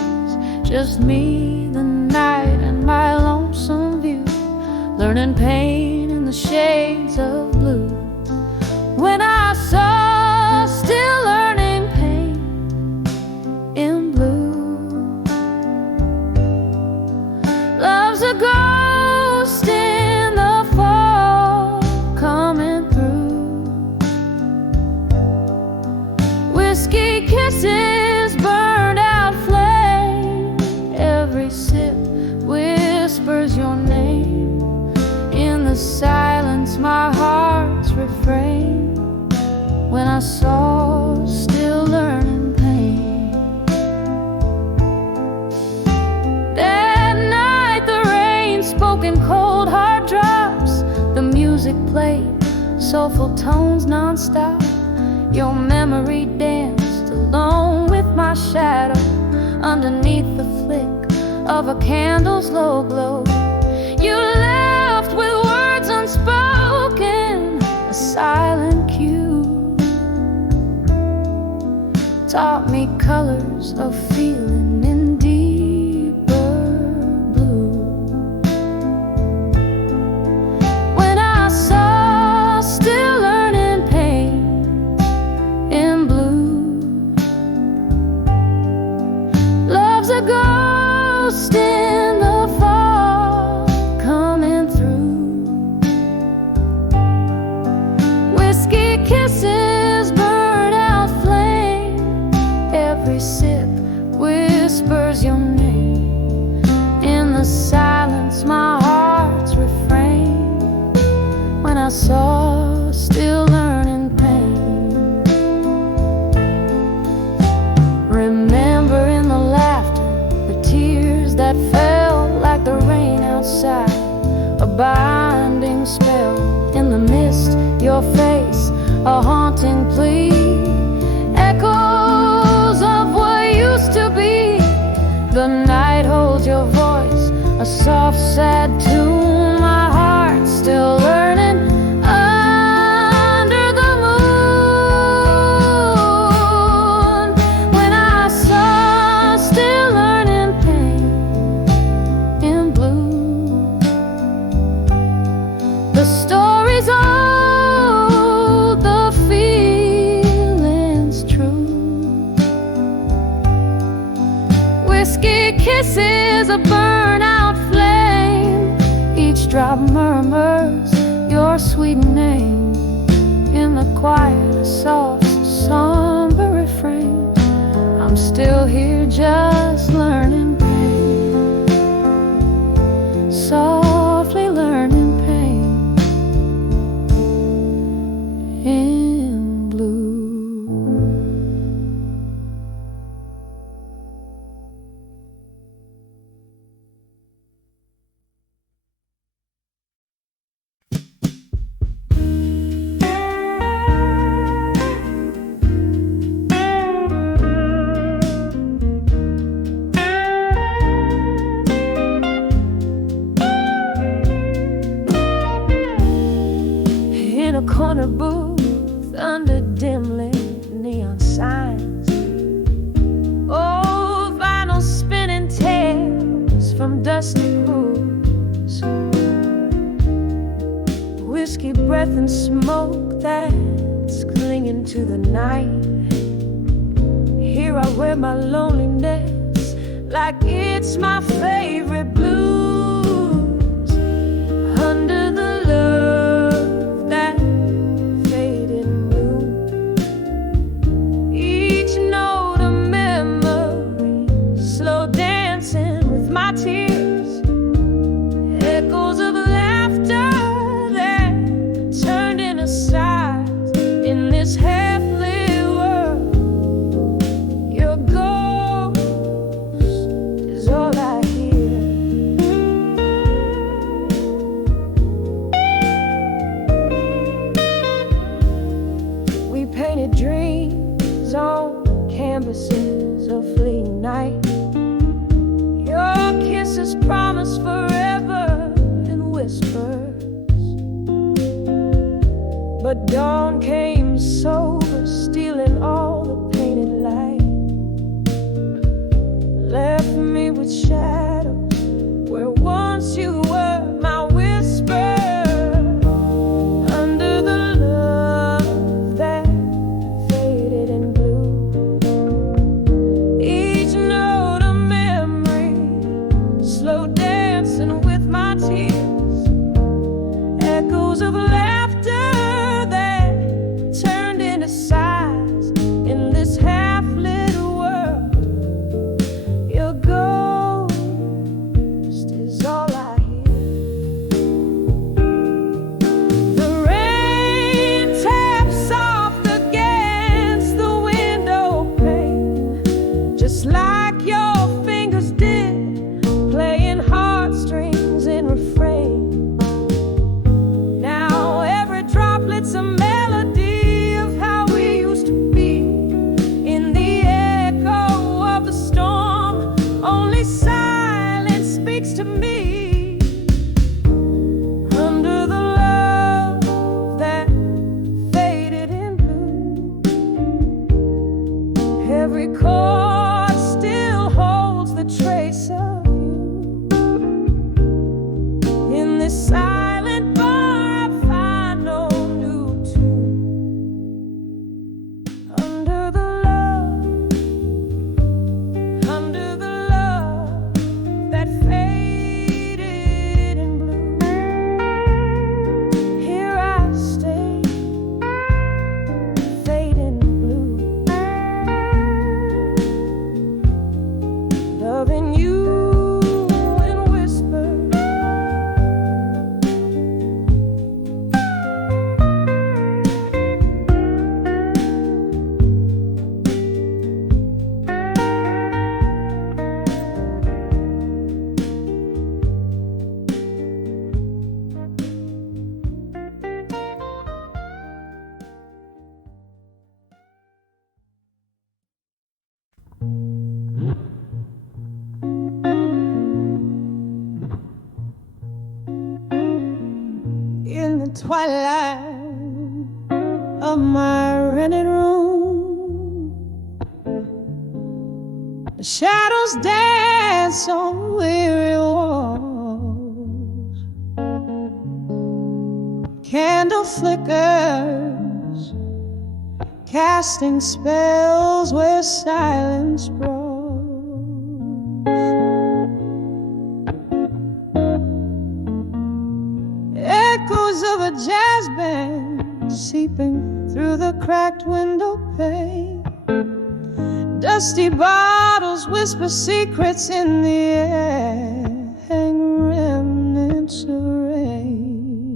just me, the night, and my lonesome view, learning pain in the shades of blue. When I saw still learning pain in blue, love's a ghost in the fall, coming I saw still learning pain. That night the rain spoke in cold hard drops. The music played soulful tones non-stop. Your memory danced alone with my shadow underneath the flick of a candle's low glow. You left with words unspoken, a silent cue. Taught me colors of feeling in deeper blue. When I saw still learning pain in blue, love's a ghost in the fall coming through. Whiskey kisses, burnt out flame. Every sip whispers your name. In the silence my heart's refrain. When I saw still learning pain. Remembering the laughter, the tears that fell like the rain outside. A binding spell in the mist, your face, a haunting plea. Echoes of what used to be. The night holds your voice, a soft sad tune. My heart still learning under the moon. When I saw still learning pain in blue. The story's old, the feeling's true. Whiskey kisses, a burnout flame. Each drop murmurs your sweet name. In the quiet, a soft, somber refrain. I'm still here just learning pain. Softly learning pain in blue. In a corner booth under dim-lit neon signs. Old vinyl spinning tales from dusty rooms. Whiskey breath and smoke that's clinging to the night. Here I wear my loneliness like it's my favorite blues. Under the love that faded blue. Each note a memory, slow dancing with my tears. Echoes of laughter that turned into sighs in this half-lit world. Your ghost is all I hear. We painted dreams on canvases of fleeting night. Your kisses promised forever in whispers. But dawn came sober, stealing all the painted light. Left me with shadows where once you were my whisper. Under the love that faded in blue. Each note a memory, slow dancing with my tears. Echoes of laughter that turned into sighs in this half-lit world. Your ghost Every chord still holds the trace of you. In this silent bar, I find no new tune. Under the love that faded in blue, here I stay, fading blue, loving you in whispers. In the twilight of my rented room, the shadows dance on weary walls. Candle flickers, casting spells where silence brawls. Echoes of a jazz band seeping through the cracked window pane. Dusty bottles whisper secrets in the air, hang remnants of rain.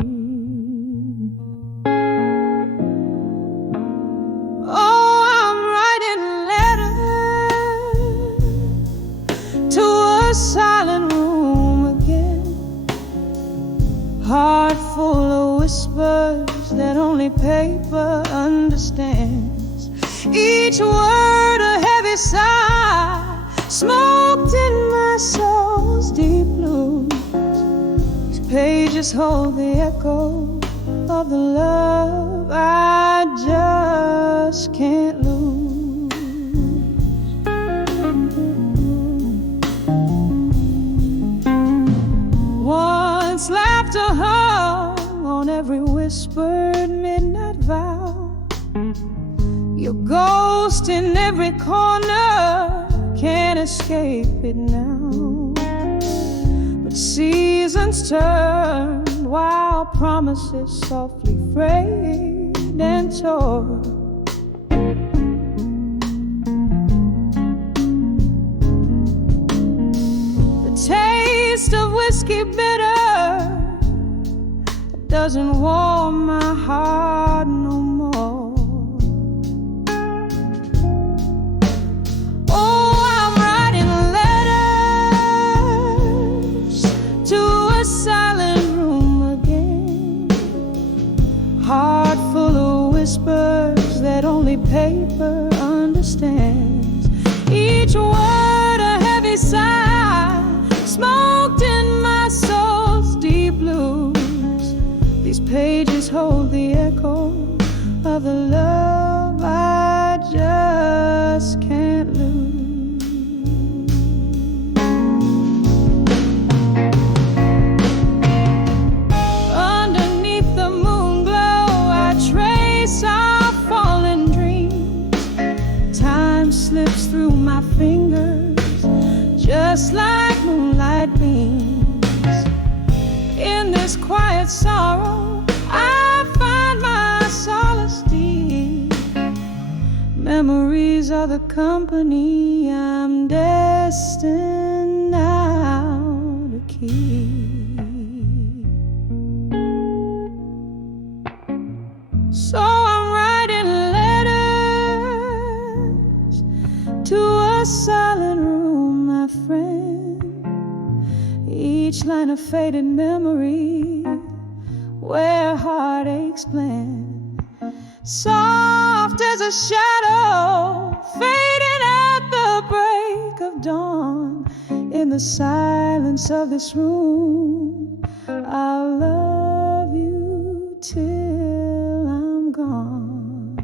Oh, I'm writing letters to a silent room again, heart full of whispers that only paper understands. Each word a heavy sigh, smoked in my soul's deep blues. These pages hold the echo of the love I just can't lose. Once laughter hung on every whispered midnight vow. Your ghost in every corner, can't escape it now. But seasons turned while promises softly frayed and tore. The taste of whiskey bitter doesn't warm my heart no more. Oh, I'm writing letters to a silent room again, heart full of whispers that only paper understands. Each word a heavy sigh, smoked in my soul's deep blues. These pages hold the echo of the love I just can't lose. Underneath the moon glow, I trace our fallen dreams. Time slips through my fingers, just like moonlight beams. In this quiet sorrow, I find my solace deep. Memories are the company I'm destined now to keep. So I'm writing letters to a silent room, my friend. Each line a faded memory where heartaches blend, soft as a shadow, fading at the break of dawn. In the silence of this room, I'll love you till I'm gone.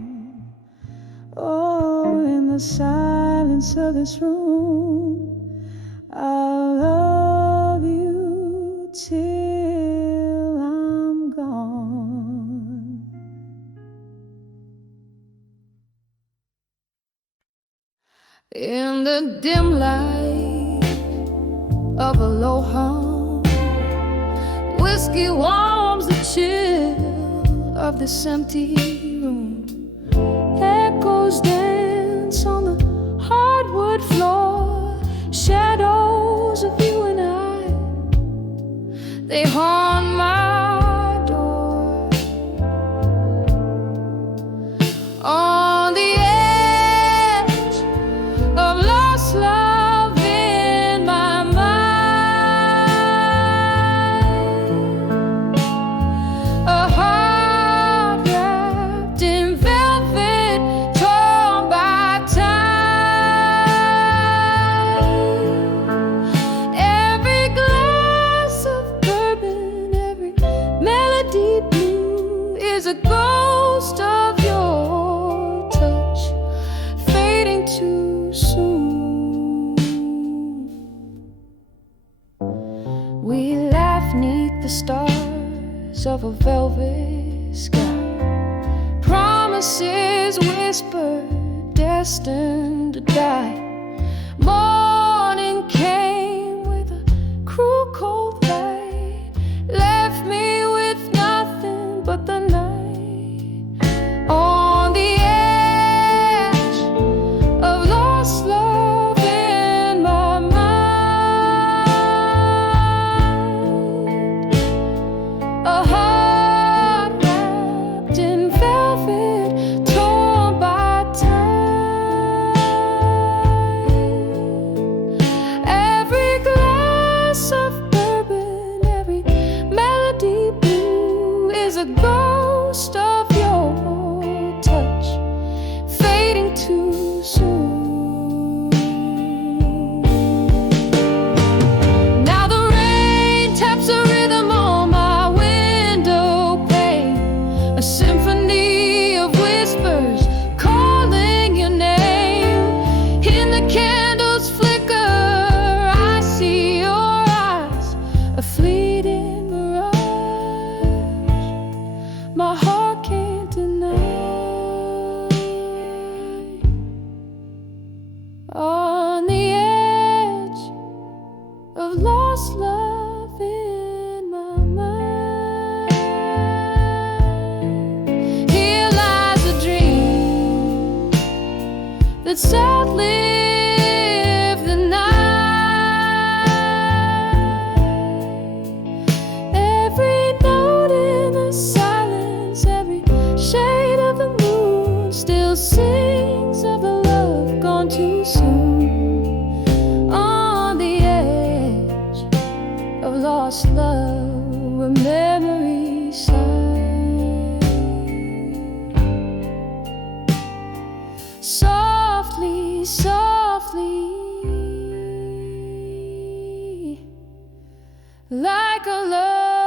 Oh, in the silence answer this room. I'll love you till I'm gone. In the dim light of a low hum, whiskey warms the chill of this empty room. Echoes dance on the hardwood floor, shadows of you and I, they haunt my door. On the edge of lost love in my mind, a heart wrapped in velvet, torn by time. Every glass of bourbon, every melody blue is a ghost of your touch, fading too soon. We laugh 'neath the stars of a velvet sky, promises whispered, destined to die. Morning came with a cruel cold light, left me with nothing but the night. On the edge of lost love in my mind, a heart wrapped in velvet, torn by time. Every glass of bourbon, every melody blue is a ghost of your touch, fading too soon. Now the rain taps a rhythm on my window pane, a symphony of whispers calling your name. In the candles flicker, I see your eyes, a fleeting mirage my heart can't deny. On the edge of lost love in my mind, here lies a dream that's outlived the night. Every note in the silence, every shade of the moon still sings of the love gone too soon. On the edge of lost love, where memories sigh, softly, softly, like a love